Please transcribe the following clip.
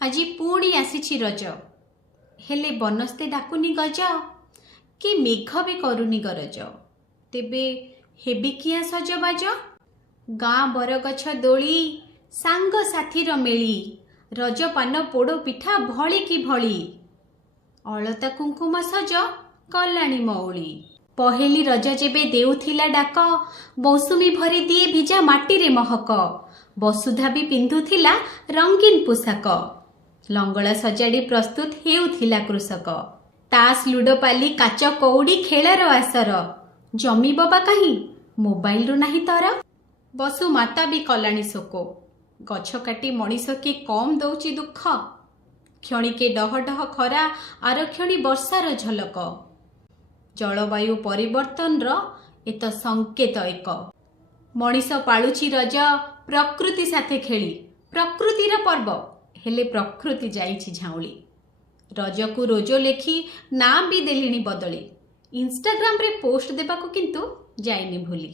আজি पुणी आसी रज हेले बनस्ते डाकुनी गज कि मेघ भी करुनी गरज तेबे हेबी किया सजबाज गाँ बरगछ दोली सांग साथीर मेली रजपान पोड़ पिठा भली कि भली अलता कुंकुम सज कल्याणी मौली पहेली रज जेबे देउथिला डाक मौसुमी भरी दिए भिजा माटी रे महक वसुधा भी पिंधुथिला रंगीन पोशाक लंगड़ा सजाड़ी प्रस्तुत हेउथिला कृषक तास लुडोपाली काच कौड़ी खेलार आसर जमी बबा कहीं मोबाइल रु नहीं तर बसु माता भी कलाणी शोको गछ काटी मनीष के कम दौची दुख क्षणिके डह डह खरा आर क्षणी वर्षार झलक जलवायु परिवर्तन एत संकेत एक मनीष पालुची रज प्रकृति साथे खेली प्रकृतिर पर्व हेले प्रकृति जाइछि झाउली रज को रोज लेखी ना भी देलिनी बदली इंस्टाग्राम रे पोस्ट देबाको किंतु जाइनी भूली।